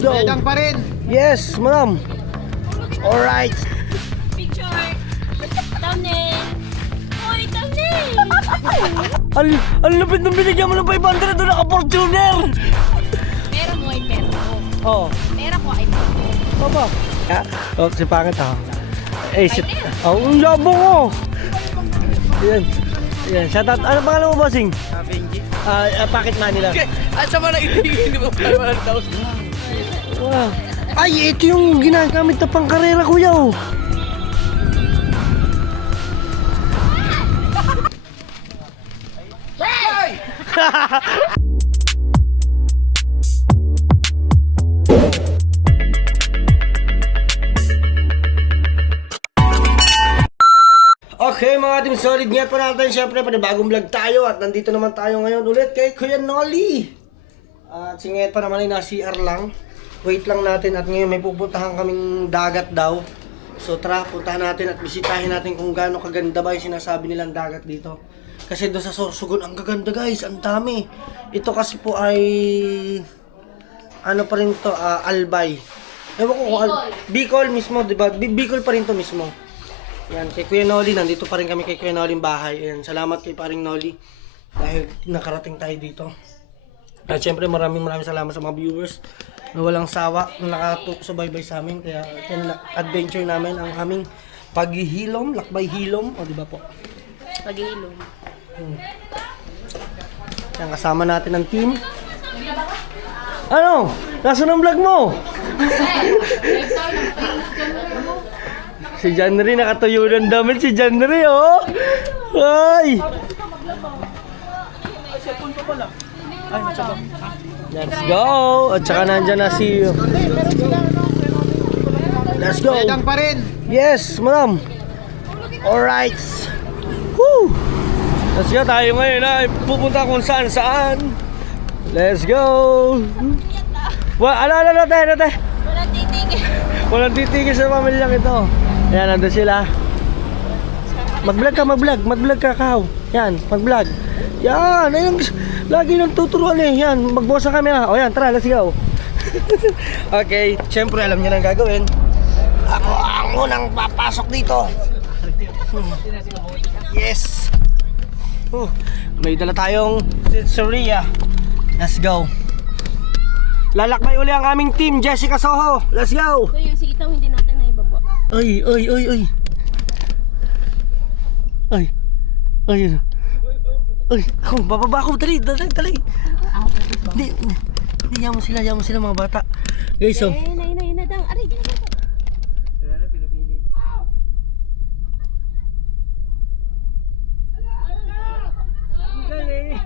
Let's go. Medang pa rin. Yes, madam. Alright. Picture. Thumbnail. Hoy, thumbnail. Ang lupit nung binigyan mo ng 500 doon naka-Fortuner. Pera mo ay pera ko. Oo. Pera ko ay pera ko. Baba. Oh, si pangit ha. Eh, si... Oh, ang yabong ko. Yan. Yan. Shoutout. Ano pangalan mo, bossing? Benji. Pocket money lang. At sa mga itigil mo 500,000. Wow. Ay, ito yung ginagamit na pangkarera, kuya. Oh. Okay mga team solid, ngayon pa natin syempre panibagong vlog tayo at nandito naman tayo ngayon ulit kay Kuya Nolly. At si ngayon pa naman ay nasa CR lang. Wait lang natin at ngayon may pupuntahan kaming dagat daw. So tara, puntahan natin at bisitahin natin kung gaano kaganda ba yung sinasabi nilang dagat dito. Kasi doon sa Sorsogon, ang gaganda guys, ang dami. Ito kasi po ay ano pa rin to, Albay. Ewan ko kung Bicol mismo, diba? Bicol pa rin to mismo. Yan, kay Kuya Nolly, nandito pa rin kami kay Kuya Nolly bahay. Ayan, salamat kay paring Nolly dahil nakarating tayo dito. At syempre maraming salamat sa mga viewers na walang sawa na nakasubaybay sa amin. Kaya yan, adventure namin ang aming paghihilom, lakbay hilom, o di ba po? Paghihilom. Yan, kasama natin ang team. Ano? Nasaan ang vlog mo? Si Janry, nakatuyo ng damit si Janry, oh! Ay! Let's go! At saka nandyan na si... Let's go! Medang pa rin. Yes, madam! Alright! Woo! Let's go! Tayo ngayon ay pupunta kung saan. Let's go! Ano, te? Walang titigil. Walang titigil sa pamilyang ito. Ayan, nandun sila. Mag-vlog ka, Kaw. Yan, mag-vlog. Yan, ayun, lagi nang tuturuan eh. Yan, magbukas ang camera. O yan, tara, let's go. Okay, syempre alam niyo na ang gagawin. Ako ang unang papasok dito. Yes. May dala tayong pizzeria. Let's go. Lalakbay uli ang aming team, Jessica Soho. Let's go. Hoy, yung sitaw hindi natin naibaba. Ay. Bababa ako, dali. Hindi, yaman sila mga bata. Guys, so. Na dang. Aray, di na. Wala na, pinapili. Galing.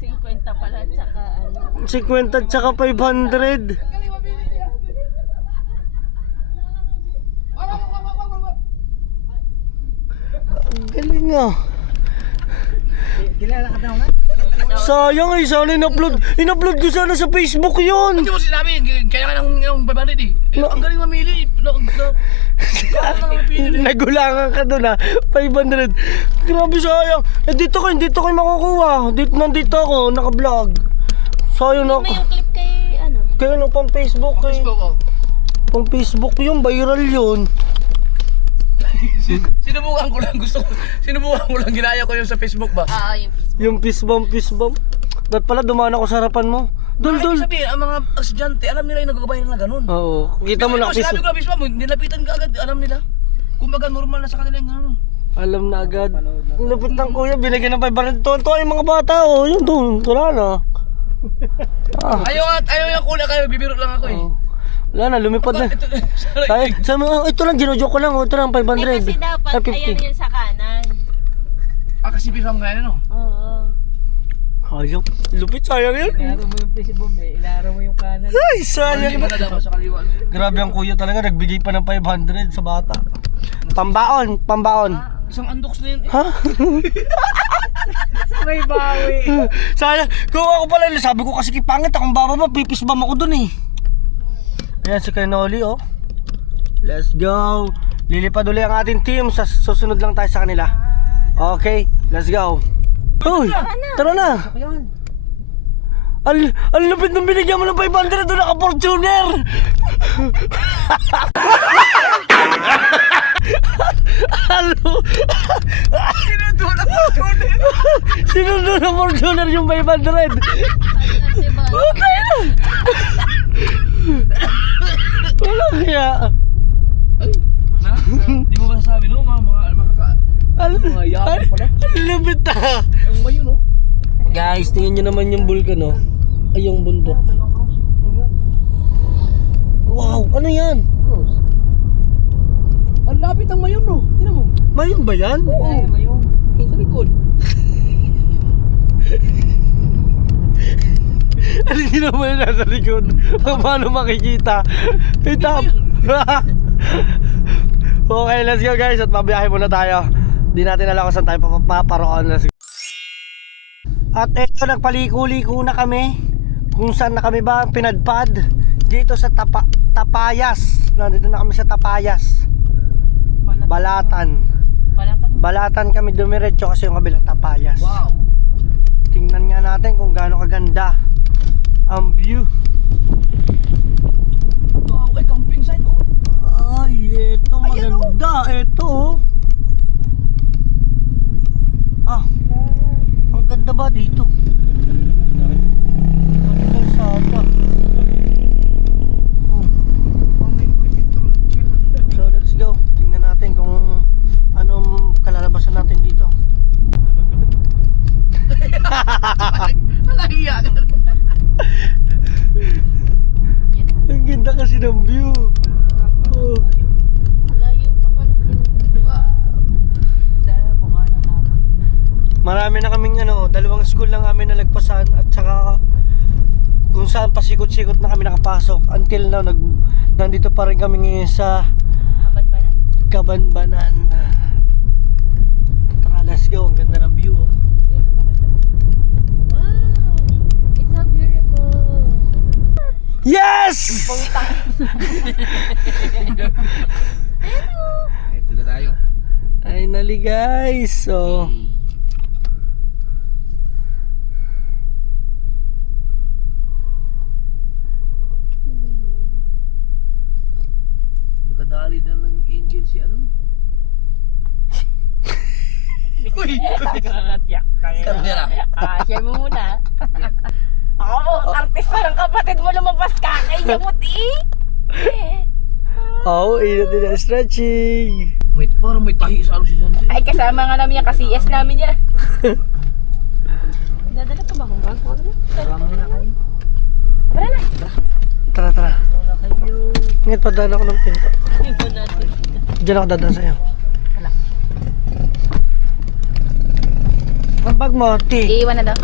50 pala, tsaka ano. 50 tsaka 500. Ang galing ah. Kilala ka daw nga? Sayang eh, sana in-upload ko sana sa Facebook yun. Hindi mo sinabi, kaya ng 500 eh. Ang galing mamili. Nagulangan ka doon ha, 500. Grabe sayang. Dito ko makukuha. Nandito ako, naka-vlog. Sayang na. May yung clip kay ano. Kaya ano pang Facebook eh. Pang Facebook yun, viral yun. Sinubukan ko lang, ginaya ko yun sa Facebook ba? Yung Facebook. Yung fist bump. Dapat pala dumaan ako sa harapan mo. Dul. Sabihin, ang mga estudyante, alam nila yung nagagabayan na ganun. Oo. Kita mo na Sinabi ko na fist bump, nilapitan ka agad, alam nila. Kumbaga normal na sa kanila yung ano. Alam na agad. Lupit ng kuya, binigyan ng 500. Tuwan yung mga bata, oh. Yun doon, wala na. Ayaw yung kulay kayo, bibiro lang ako eh. Wala na, lumipad na. Ito lang, ginujoke ko lang. Ito lang, 500. Kasi dapat, ayan yun sa kanan. Kasi fist bump kaya no? Oo. Ayaw, lupit, sayang yun. Inaro mo yung fist bump eh, inaro mo yung kanan. Ay, sayang. Hindi mo na dapat sa kaliwa. Grabe ang kuya talaga, nagbigay pa ng 500 sa bata. Pambaon. Isang andoks na yun eh. Ha? May bawi. Sayang, kung ako pala, sabi ko kasi kipangit, akong bababa, pipisbam ako dun eh. Ayan si Kuya Nolly, oh. Let's go. Lilipad uli ang ating team, susunod lang tayo sa kanila. Okay, let's go. Uy, tara na. Ang lupit nung binigyan mo ng 500 doon naka-Fortuner! Ano? Sinundo ng Fortuner yung 500! Putay na! Wala kaya! Di mo masasabi no, mga mga yaman pala. Ang lupit na! Ang mayo no. Guys, tingnan nyo naman yung bulkan, no? Ay, yung bundok. Wow, ano yan? Ang lapit ang mayon no. Tingnan mo. Mayon ba yan? Oo, mayon. Sa likod. Ano hindi naman yung nasa likod? Paano makikita? Itap! Okay, let's go guys. At mabiyahe muna tayo. Di natin alam kung saan tayo paparoon. Let's go. At eto, nagpaliko-liko na kami. Kung saan na kami ba pinadpad. Dito sa Tapayas. Nandito na kami sa Tapayas. Balatan. Balatan kami dumiretso kasi yung kabila Tapayas. Wow. Tingnan nga natin kung gaano kaganda ang view. Wow, ay camping site oh. Ay, eto maganda. Eto oh. Ah, ang ganda ba dito? Ang kalsada. Oh. So let's go. Tingnan natin kung anong kalalabasan natin dito. Nahiya ka. Ang ganda kasi ng view. Oh. Layo pa nga ng Sana buka na naman. Marami na kaming dalawang school lang kami nalagpasan at saka kung saan pasikot-sikot na kami nakapasok until now nandito pa rin kami ngayon sa Kabanbanan. Tara, let's go. Ang ganda ng view. Wow! It's so beautiful! Yes! Ito na tayo. Finally guys. So Nakadali na ng angel si ano? Uy! Nakakatiyak. Kamera. Share mo muna. Oo, artist pa ng kapatid mo lumabas ka kay Yamuti. oh, inat din ang stretching. Wait, parang may tahi sa ano si Sandy. Ay, kasama nga namin yung kasi-yes namin yan. Dadala pa ba akong bag? Marami na kayo. Tara na. Tara, tara. Ngayon padaan ako ng pinto. Diyan ako dadaan sa'yo. Ang bag mo, T. Iiwan na daw.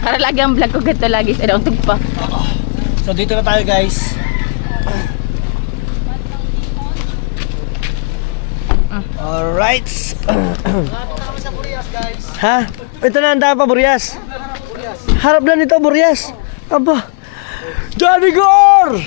Para lagi ang vlog ko ganito lagi sa daw tugpa. So dito na tayo guys. Alright. Ha? Ito na ang daan pa, Burias. Harap na nito, Burias. Aba. Johnny Gore!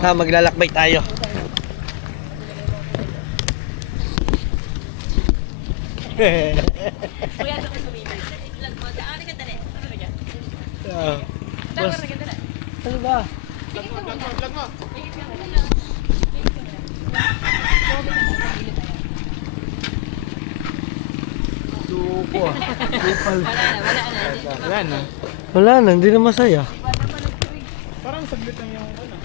Maglalakbay tayo. Kuya, ito ka sumibig. Vlog mo. Ano ka dali? Ano ka dyan? Tama na ka dali. Ano ba? Vlog mo. Suko. Wala na. Wala na, hindi na masaya. Parang saglit lang yung ano.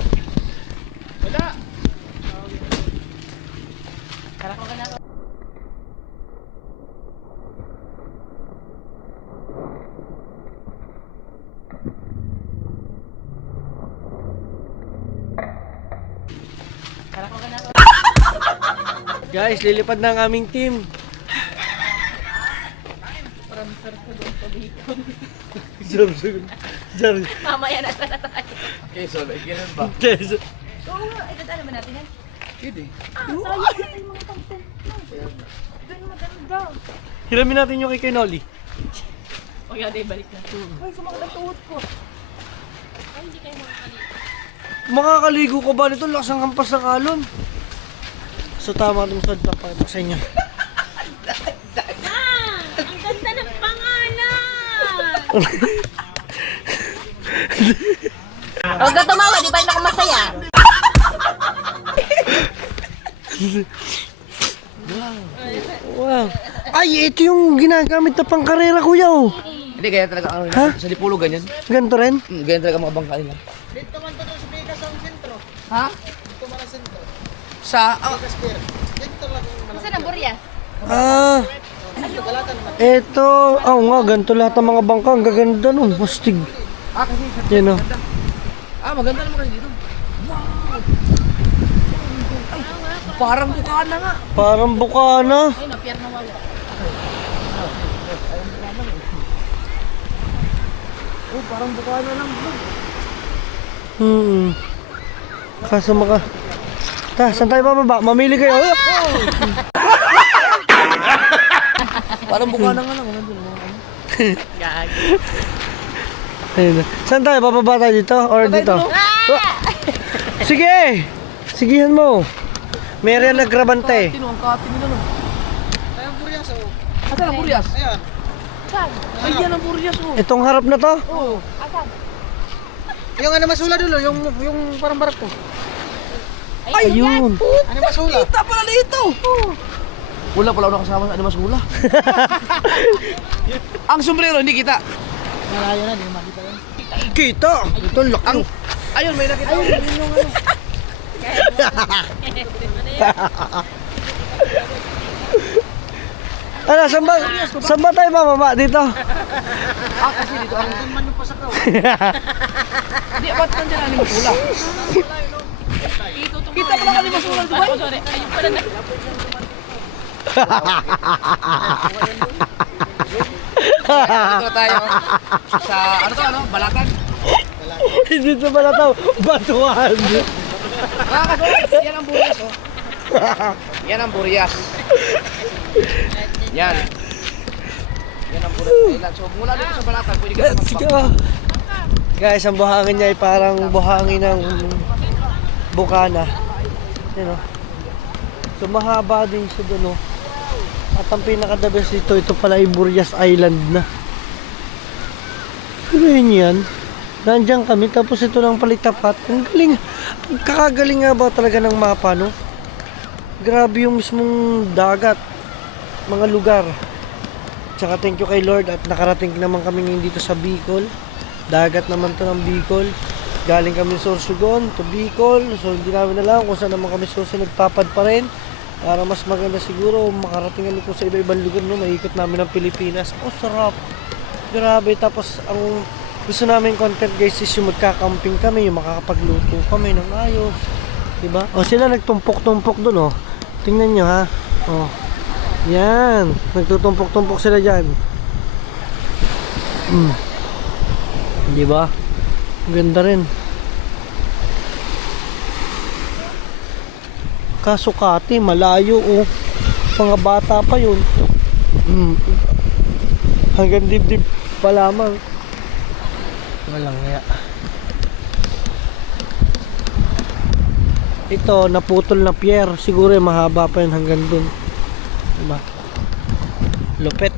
Guys, lilipad na ang aming team. Sorry. Mamaya na sana tayo. Okay, so like ganun ba? Yes. Oo nga, idadala ba natin yan? Hindi. Sayang na yung mga content mo. Doon maganda. Hiramin natin yung kay Nolly. Huwag natin ibalik na. Ay, sumakit ang tuhod ko. Ay, hindi kayo makakaligo. Makakaligo ko ba nito? Lakas ang hampas ng alon. So tama itong sod, papakita ko sa inyo. Ang ganda ng pangalan! Huwag ka tumawa, di ba yun ako masaya? Wow. Ay, ito yung ginagamit na pangkarera, kuya, oh. Hindi, kaya talaga, ano, Ha? sa Lipulo ganyan. Ganito rin? Ganyan talaga mga bangka nila. Ha? Sa, Masa na, Boreas? Ah. Ito, nga, ganito lahat ng mga bangka. Ang gaganda nun, mastig. kasi, Yan, oh. maganda naman kasi dito. Wow! Parang bukana nga. Parang bukana. Ay, napiyar na wala. Oh, parang bukana lang. Kaso maka... Saan tayo bababa? Mamili kayo. Oh! Parang bukana nga lang. Nandun, mga ano. Gagi. Ayun na. Saan tayo? Bababa tayo dito? Or dito? Sige! Sigihan mo. Meron nagrabante. Tino, ang katin nila no. Ay, ang Burias oh. Asan ang Burias? Ayan. Saan? Ay, yan ang Burias oh. Itong harap na to? Oo. Asan? Yung ano masula dulo, yung parang barak ko. Ayun. Ano masula? Kita pala dito. Wala pala ako nakasama sa ano masula. Ang sombrero hindi kita. Malayo na, di makita yan. Kita! Ito ang laki. Ayun, may nakita ko. Yun yung ano. Ano, saan ba tayo bababa? Dito? Kasi dito ang man yung pasakaw. Hindi, ba't nandiyan ang masula? Kita pala ka ni masula, di ba? Sorry, ayun pala na. Dito tayo sa, ano to, ano? Balatan. Dito pala to. Batuan. Yan ang Burias, oh. Yan ang Burias. Yan. Yan ang Burias Island. So, mula dito sa Balatan, pwede ka na Let's go. Guys, ang buhangin niya ay parang buhangin ng bukana. Yan o. So, mahaba din siya doon o. At ang pinaka-the best dito, ito pala ay Burias Island na. Ano yun yan? Nandiyan kami, tapos ito lang palitapat. Ang galing. Kakagaling nga ba talaga ng mapa, no? Grabe yung mismong dagat. Mga lugar. Tsaka thank you kay Lord at nakarating naman kami ngayon dito sa Bicol. Dagat naman to ng Bicol. Galing kami sa Sorsogon to Bicol. So hindi namin alam kung saan naman kami susunod, papad pa rin. Para mas maganda siguro makarating kami kung sa iba-ibang lugar, no? Maikot namin ang Pilipinas. Oh, sarap. Grabe. Tapos ang gusto namin content guys is yung magkakamping kami, yung makakapagluto kami ng ayos. Diba? O sila nagtumpok-tumpok dun, oh. Tingnan nyo, ha. Oh. Yan. Nagtutumpok-tumpok sila dyan. Diba? Ganda rin. Kasukati, malayo, oh. Mga bata pa yun. Hanggang dibdib pa lamang. Walang nga. Ito, naputol na pier. Siguro mahaba pa yun hanggang dun. Diba? Lupet.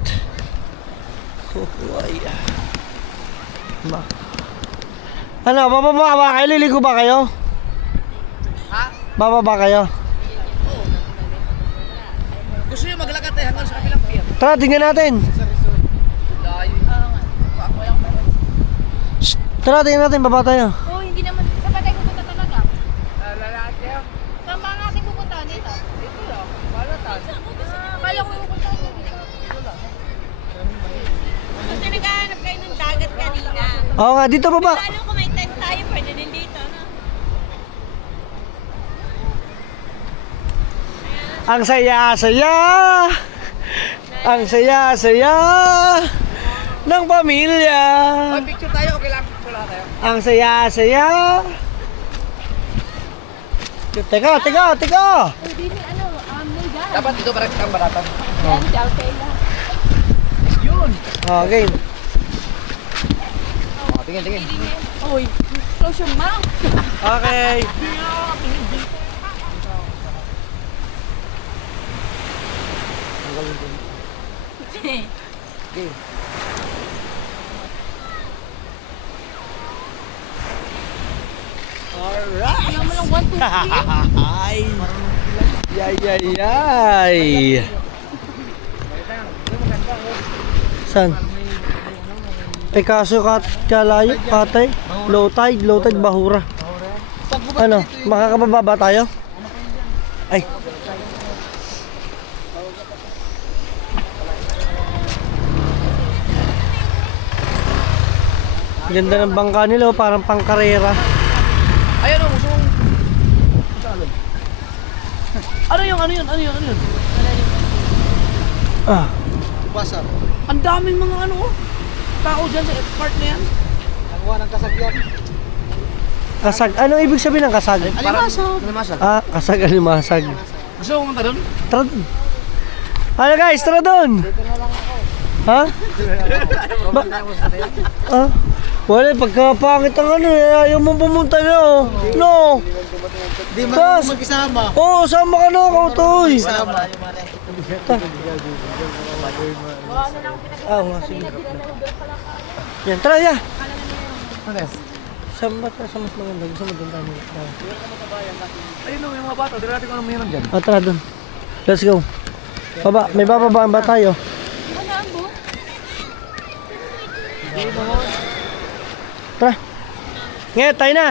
Diba? Ano, bababa ba kayo? Liligo ba kayo? Ha? Bababa kayo? Gusto nyo maglakad tayo hanggang sa kabilang pier. Tara, tingnan natin. Layo. Tara, tingnan natin, baba tayo. Oh, hindi naman. Saan ba tayo pupunta talaga? Lalaan tayo. Saan ba natin pupunta dito? Dito lang. Balatan. Kala ko pupunta dito. Kasi naghahanap kayo ng dagat kanina. Oo nga, dito baba. Lalo kung may tent tayo, pwede din dito, no? Ang saya-saya. Ang saya-saya ng pamilya. Ay, picture tayo. Okay lang. Wala tayo. Ang saya-saya. Teka. Pwede din, ano, may gas. Dapat dito parang kang Balatan. Yan, si Alpela. Yun. Okay. Tingin. Uy, Close your mouth. Okay. Alright. Ano mo lang 1, 2, 3? Ay. Yay. Saan? Eh kaso kalayo, katay. Low tide, bahura. Ano, makakababa ba tayo? Ay. Ganda ng bangka nila, oh, parang pangkarera. Ayan o, gusto mong... Ano yun? Ah, Ang daming mga ano oh. Tao dyan sa part na yan. kasag. Ano ibig sabihin ng kasag? Alimasag. Ah, kasag, alimasag. Gusto mo pumunta doon? Tara. Ano guys, tara doon. Ha? Ah? Wala, pagkapangit ang ano eh, ayaw mo pumunta na oh. No. Di Tas, mo mag-isama. Oo, sama ka na ako, Toy. Ah, nga, sige. Yan, tara, ya. Sa mas maganda, gusto mo doon tayo. Ayun o, yung mga bata. Dito natin kung ano mayroon dyan. Ah, tara doon. Let's go. Baba, may bababaan ba tayo? Tara. Ngayon, tayo na.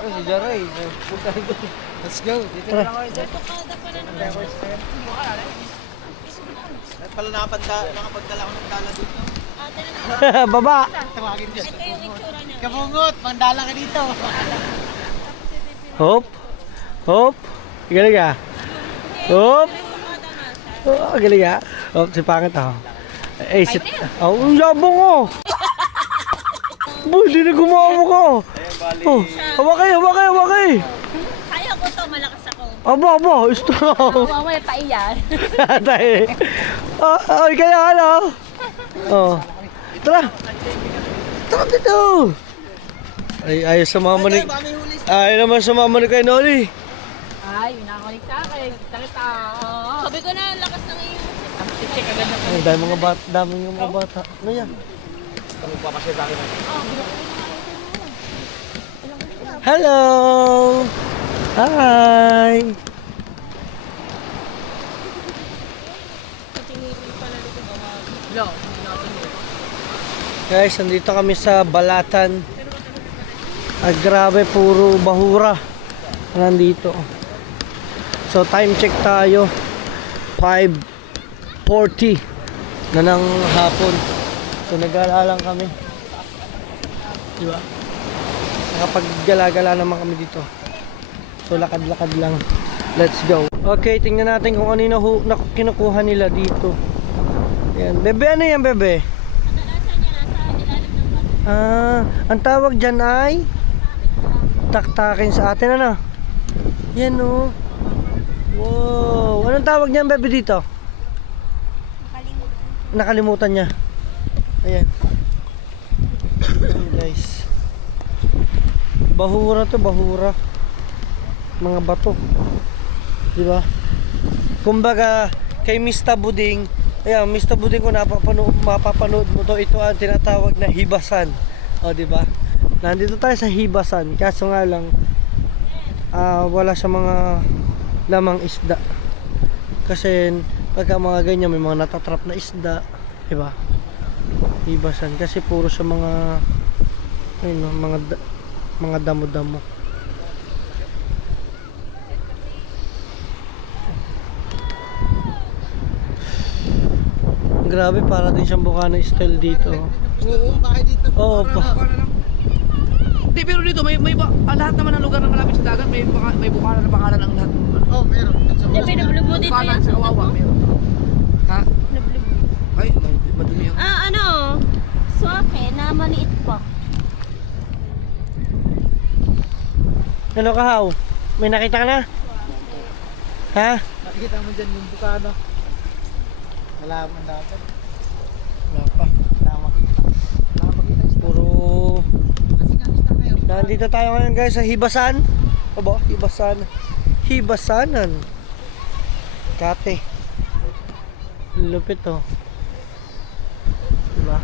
Si Jaray. Let's go. Dito Tara. na lang kayo. Pala nakapagdala ko ng dala dito. Baba. Tawagin dyan. Kabungot, mandala ka dito. Hop. Hop. Galing ka. Hop. Oh, galing ka. Hop, si pangit ako. Eh, si... Oh, ang yabong ko. Boy, di na gumawa ko. Oh, hawakay. Kaya ko to, malakas ako. Aba, strong. Mamaya pa iyan. Tayo. Ay, kaya ano? Oh. Tara. Tara dito. Ay, ayaw sumama ni... Ayaw naman sumama ni kay Noli. Ay, nakakulik sa akin. Kita. Sabi ko na, lakas ng iyo. Ay, dami mga bata. Ano yan? Hello! Hi! Guys, nandito kami sa Balatan. Ah, grabe, puro bahura. Nandito. So, time check tayo. 5:40 na ng hapon. So, nag-alala lang kami. Diba? Nakapag-gala-gala naman kami dito. So, lakad-lakad lang. Let's go. Okay, tingnan natin kung ano yung kinukuha nila dito. Yan. Bebe, ano yan, bebe? Ah, ang tawag dyan ay taktakin sa atin, ano? Yan, oh. Wow. Anong tawag niyan, bebe, dito? Nakalimutan niya. Ayan. Ayan, guys. Bahura to, bahura. Mga bato. Diba? Kumbaga, kay Mr. Buding, ayan, Mr. Buding ko mapapanood mo to, ito ang tinatawag na hibasan. O, diba? Nandito tayo sa hibasan, kaso nga lang, wala sa mga lamang isda. Kasi, pagka mga ganyan, may mga natatrap na isda, diba? Hibasan, kasi puro sa mga, ayun, mga damo-damo. Grabe, para din siyang Bukana style dito. Oo, bakit dito? Oo, pa. Hindi, pero dito, lahat naman ng lugar na malapit sa dagat, may bukana na pangalan ang lahat. Oh, meron. Nablub mo dito Bukana yan sa sa Kawawa, meron. Ha? Nablub. Ay, madumi yan. Ano? Swake na maliit pa. Ano ka, Haw? May nakita ka na? Ha? Nakikita mo dyan yung bukana. Malaman dapat. Wala pa. Wala makita. Puro... Kasi nga isda ngayon. Nandito tayo ngayon guys sa Hibasan. Aba, Hibasan. Hibasanan. Kate. Lupit oh. Diba?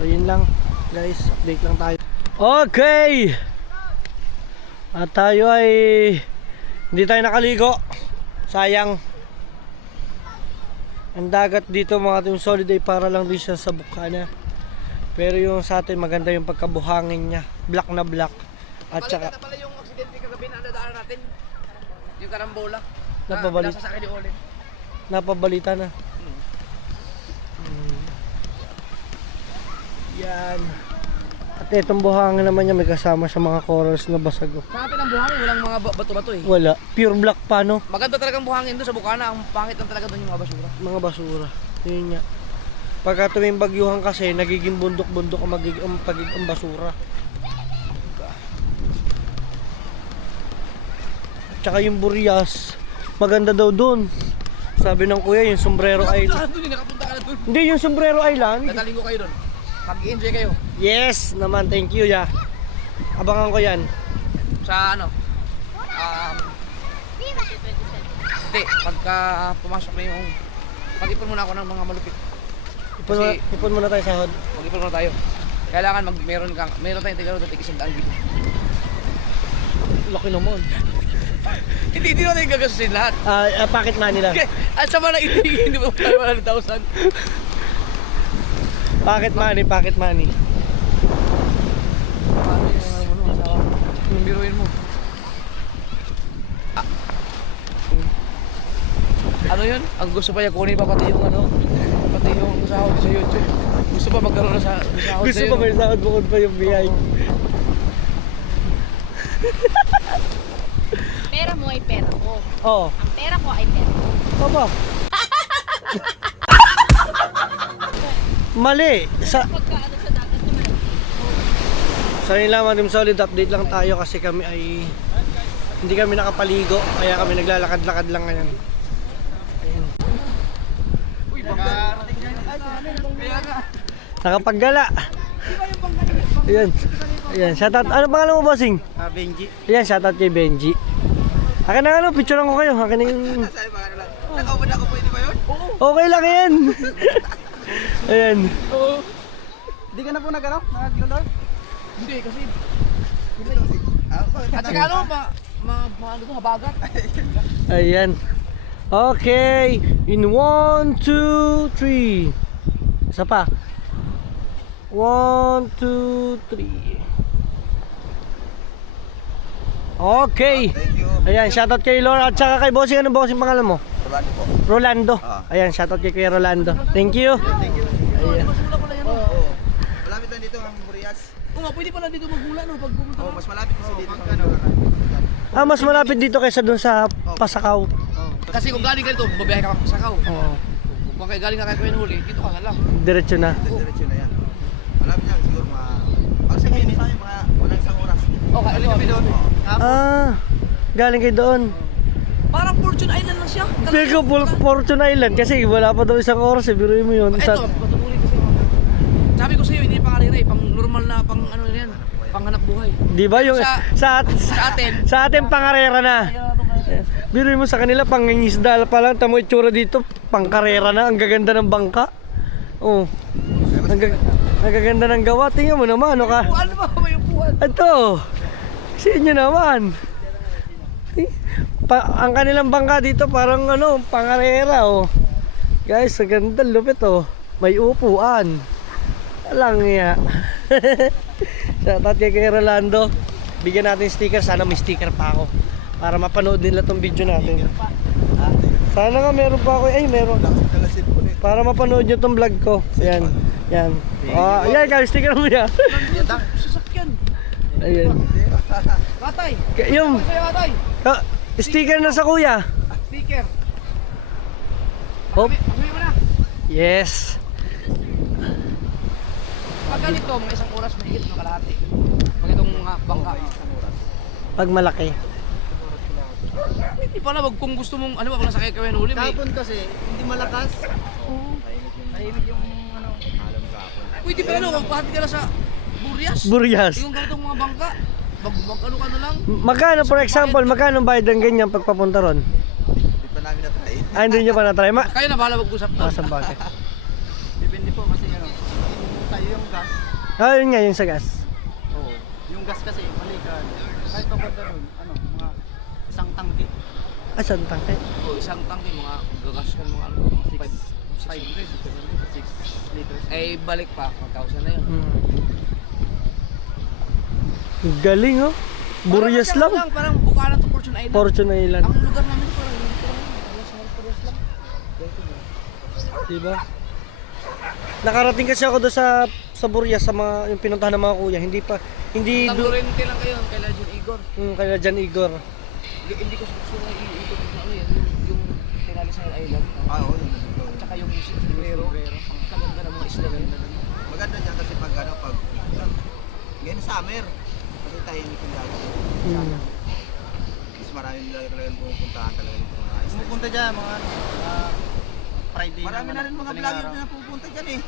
So yun lang guys, update lang tayo. Okay! At tayo ay hindi tayo nakaligo. Sayang. Ang dagat dito mga Team Solid ay para lang din siya sa bukana. Pero yung sa atin maganda yung pagkabuhangin niya. Black na black. At saka Napalitan na pala yung aksidente kagabi na nadaanan natin. Yung karambola. Napabalit. Pinasasakay ni Olin. napabalita na. Yan. At itong buhangin naman niya may kasama sa mga corals na basag. Sa atin ang buhangin, walang mga bato-bato eh. Wala. Pure black pa no? Maganda talagang buhangin doon sa Bukana. Ang pangit lang talaga doon yung mga basura. Mga basura. Yun nga. Pagka tuwing bagyuhan kasi, nagiging bundok-bundok ang pagiging basura. Tsaka yung Burias, maganda daw doon. Sabi ng kuya, yung Sombrero Island. Nakapunta ka na doon. Hindi, yung Sombrero Island. Dadaling ko kayo doon. Mag-enjoy kayo. Yes naman, thank you ya. Abangan ko yan. Sa ano? Hindi, pagka pumasok na yung... Pag-ipon muna ako ng mga malupit. Ipon muna tayo sahod. Mag-ipon muna tayo. Kailangan meron tayong tigaro na tigis ang daan. Laki naman. Hindi natin gagastusin lahat. Pocket money lang. At sa mga hindi mo tayo 100,000. Pocket money. Biruin mo. Ano yun? Ang gusto pa niya kunin pa pati yung pati yung sahod sa YouTube. Gusto pa magkaroon ng sahod Gusto sa pa may sahod bukod pa yung BI. Pera mo ay pera ko. Oo. Ang pera ko ay pera ko. Papa. Mali. Pagkaano sa dagat naman. So yun lang mga Team Solid, update lang tayo kasi kami ay hindi kami nakapaligo kaya kami naglalakad-lakad lang ngayon. Ayan. Uy, bangarating dyan. Kaya nga. Nakapaggala. Ayan. Ayan, shoutout. Ano pangalan mo, bossing? Benji. Ayan, shoutout kay Benji. Akin na picturean ko kayo. Akin na yung... Saan ba lang? Nakaubad ako pwede ba yun? Oo. Okay lang yan. Ayan. Oo. Hindi ka na po nag-color? Hindi kasi. At saka habagat. Ayan. Okay. In 1, 2, 3. Isa pa. 1, 2, 3. Okay. Ayan, shoutout kay Laura at saka kay bossing. Ano bossing pangalan mo? Rolando po. Rolando. Ayan, shoutout kay Kuya Rolando. Thank you. Ayan. Malapit lang dito ang Burias. Oo nga, pwede pala dito magmula no pag pumunta. Oo, mas malapit kasi dito. Mas malapit dito kaysa dun sa Pasakaw. Kasi kung galing ka dito, babiyahe ka pa Pasakaw. Oo. Kung galing ka kay Kuya Huli, dito ka na lang. Diretso na. Diretso na yan. Malapit lang siguro pag sabihin tayo mga walang isang oras. Okay, galing kami doon. Galing kayo doon. Parang Fortune Island lang siya. Pero Fortune Island kasi wala pa daw isang oras eh. Biruin mo yun. Ito, patuloy kasi. Sabi ko sa'yo, hindi pangarira pang normal na pang ano yan, pang hanap buhay. Di ba yung Sa atin. sa atin pangarera na. Biruin mo sa kanila pangingisda pa lang. Tamo itsura dito, pangkarera na. Ang gaganda ng bangka. Oh. Ang gaganda ng gawa. Tingnan mo naman ano ka. Ano ba may upuan? Ito. Sa inyo naman. Ang kanilang bangka dito parang pangarera oh. Guys, ang ganda, lupit oh. May upuan. Alang nga. Shoutout kay Rolando. Bigyan natin sticker, sana may sticker pa ako para mapanood nila tong video natin. Sana nga meron pa ako. Ay, meron. Para mapanood nyo tong vlog ko. Yan. Yan. Yan guys, sticker mo yan. Sasakyan. Ayan. Katay. Yung Katay. sticker na sa kuya. Sticker. Hop. Pagsabi mo na. Yes. Pag ganito, mga isang oras mahigit ng kalahati. Pag itong mga bangka, isang oras. Pag malaki. Hindi pala, kung gusto mong, ano ba, kung nasakay kayo huli, may... Tapon kasi, hindi malakas. Tahimik yung, Pwede pa kung pahati ka lang sa Burias. Buryas. Buryas. Yung ganitong mga bangka. Ano lang. Magkano, for example, magkano bayad ng ganyan pag papunta ron? Hindi pa namin na-try. Ah, hindi nyo pa na-try. Kayo na bahala mag-usap doon. Sa bakit? Depende po kasi ano, kung sa'yo yung gas. Ah, yun nga, yung sa gas. Oo. Yung gas kasi, balikan. Kahit papunta nun, ano, mga isang tangke. Ah, saan tangke? O, isang tangke, mga gagas ka mga 5 liters. Eh, balik pa. 1,000 na yun. Galing, oh. Buryas lang. Parang Bukana to Fortune Island. Fortune Island. Ang lugar namin parang Paras lang. Diba? Nakarating kasi ako doon sa Buryas sa mga yung pinuntahan ng mga kuya. Hindi Tagurente lang kayo kay Legend Igor. kaya Jan Igor. Hindi ko gusto na iikot na ano yan, yung Tinalisay Island. Ah, oo, yun. At saka yung sombrero. Kaganda ng mga isla rin. Maganda dyan kasi pag ano, pag ngayon summer. Kasi tahimik yung dagat. Mas maraming talagang pupuntahan talaga dito mga isla. Pupunta dyan, mga ano, Friday. Marami na rin mga vlogger na pupunta dyan eh.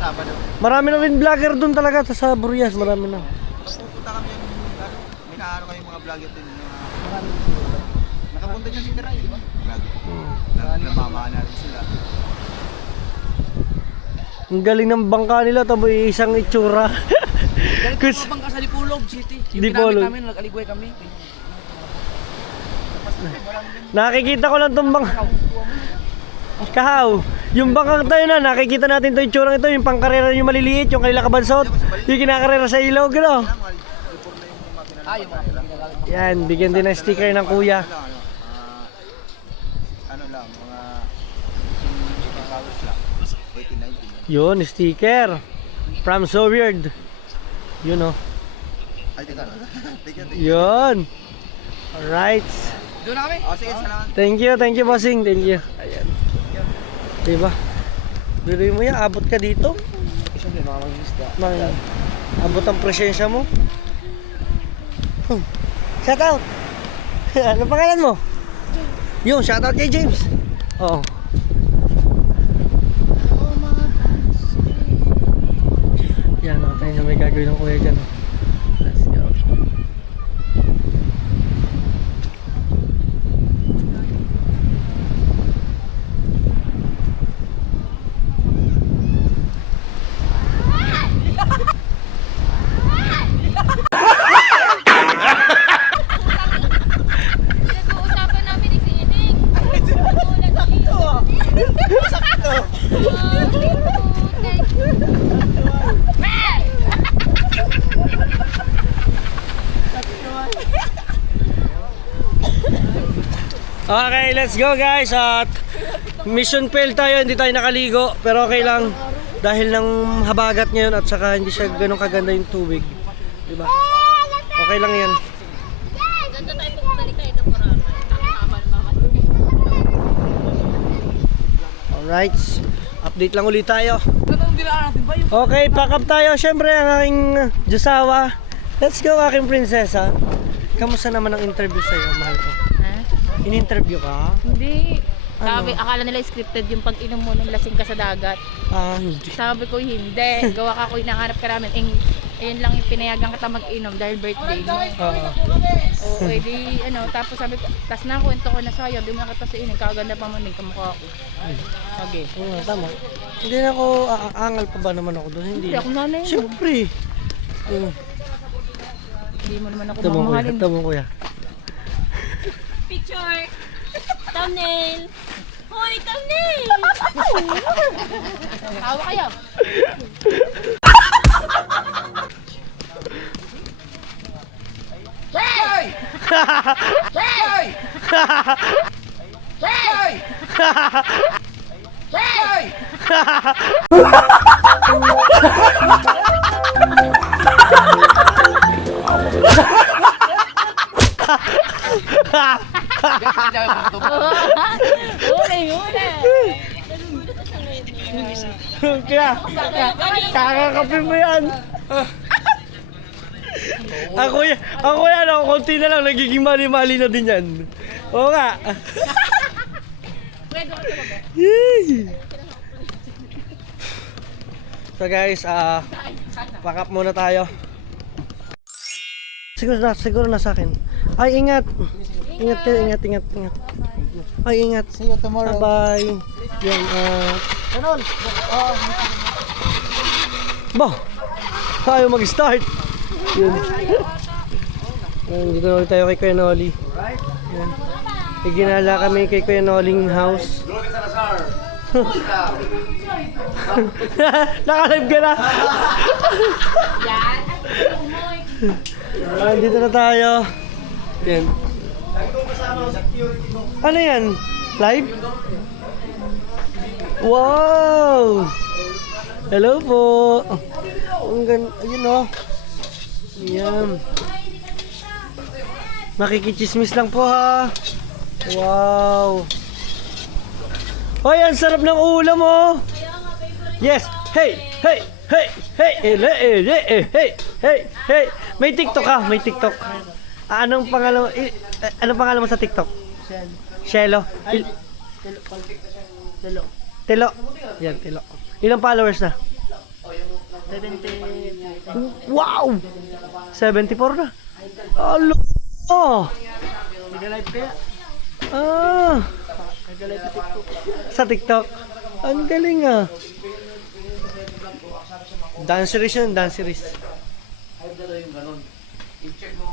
Sabado. Marami na rin vlogger doon talaga sa Buryas, marami na. Pupunta kami yung ano, may naano kayo mga vlogger din. Nakapunta dyan si Teray, di ba? Namamana rin sila. Ang galing ng bangka nila, tamo isang itsura. Ganito mga bangka sa Dipolog City. Yung Dipolog. ginamit namin, nag-aligway kami. Nakikita ko lang tong bangka. Kahaw, yung bangkang tayo na, nakikita natin to itsura ito, yung pangkarera yung maliliit, yung kanila kabansot, yung kinakarera sa ilog, ano? Yung mga ginagamit. Yan, bigyan din ng sticker ng kuya. Ano lang, mga 18 hours lang. 18, 19. Yun, sticker. From So Weird. Yun, oh. Ay, teka. Teka. Yun. Alright. Doon na kami. O, sige, salamat. Thank you, bossing. Thank you. Ayan. Diba? Biruin mo yan, abot ka dito. Siyempre, mga mag-isda. Abot ang presensya mo. Shout out! Ano pangalan mo? Yung, shout out kay James. Oo. Yan, tayo na may gagawin ng kuya dyan. Let's go. Pinag-uusapan namin ni Sining. Sakto. Okay, let's go guys. At mission fail tayo, hindi tayo nakaligo. Pero okay lang. Dahil ng habagat ngayon at saka hindi siya ganun kaganda yung tubig. Diba? Okay lang yan. Ganda tayo bumalik tayo ng Boracay. Alright. Update lang ulit tayo. Anong dinaan natin ba? Yung Okay, pack up tayo. Siyempre, ang aking Diyosawa. Let's go, aking prinsesa. Kamusta naman ang interview sa'yo, mahal ko? Ha? In-interview ka? Hindi. Ano? Sabi, akala nila scripted yung pag-inom mo nung lasing ka sa dagat. Ah, hindi. Sabi ko, hindi. Gawa ka ko, hinahanap ka namin. Ayun lang yung pinayagan kita mag-inom dahil birthday mo. Oo, edi ano, tapos sabi ko, tas nakwento ko na sa'yo, di mo nakita sa ining, kaganda pa man din kamukha ko. Okay. Oo nga, tama. Hindi na ako, aangal pa ba naman ako doon? Hindi. Hindi ako nanay mo. Siyempre. Hindi mo naman ako Tama kuya, mamahalin. tama kuya. Picture. Thumbnail. Hoy, thumbnail. Tawa kayo. Hey! Hey! Hey! Hey! Uli. Kaya, kakakape mo yan. Ako yan, konti na lang, nagiging mali-mali na din yan. Oo nga. Yay! So guys, pack up muna tayo. Siguro na sa akin. Ay, ingat. Ingat kayo, ingat. Ay, ingat. See you tomorrow. Bye. Yan, Ganun. Bah! Tayo mag-start. Yun. Yan, dito na ulit tayo kay Kuya Noli. Yan. Iginala kami kay Kuya Noling house. Naka-live ka na. Dito na tayo. Yan. Ano yan? Live? Wow! Hello po. Ang ganda. Ayun o. Yan. Makikichismis lang po ha. Wow. Hoy, ang sarap ng ulam oh. Yes. Hey. Hey. May TikTok ka? May TikTok. Anong pangalan mo sa TikTok? Shelo. Telo. Yan, Telo. Ilang followers na? 70. Wow! 74 na. Alo. Oh. Nag-live kaya? Nag-live sa TikTok. Sa TikTok? Ang galing ah. Danceries yun, danceries.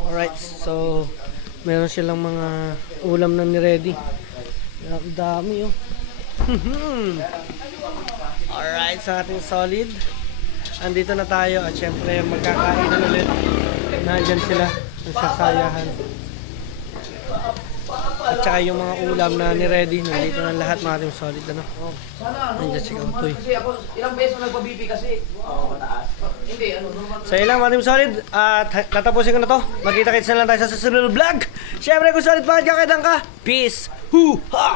Alright, so meron silang mga ulam na ni-ready. Ang dami oh. Alright, sa ating solid. Andito na tayo at syempre magkakain na ulit. Nandyan sila, nagsasayahan. At saka yung mga ulam na ni-ready, nandito na lahat mga ating solid. Ano? Nandiyan si Kautoy. Kasi ako, ilang beses nagpa-BP kasi. Mataas. Hindi, So ilang mga ating solid, at tatapusin ko na to. Magkita-kits na lang tayo sa susunod na vlog. Syempre kung solid pa, kakadang ka. Peace! Hoo! Ha!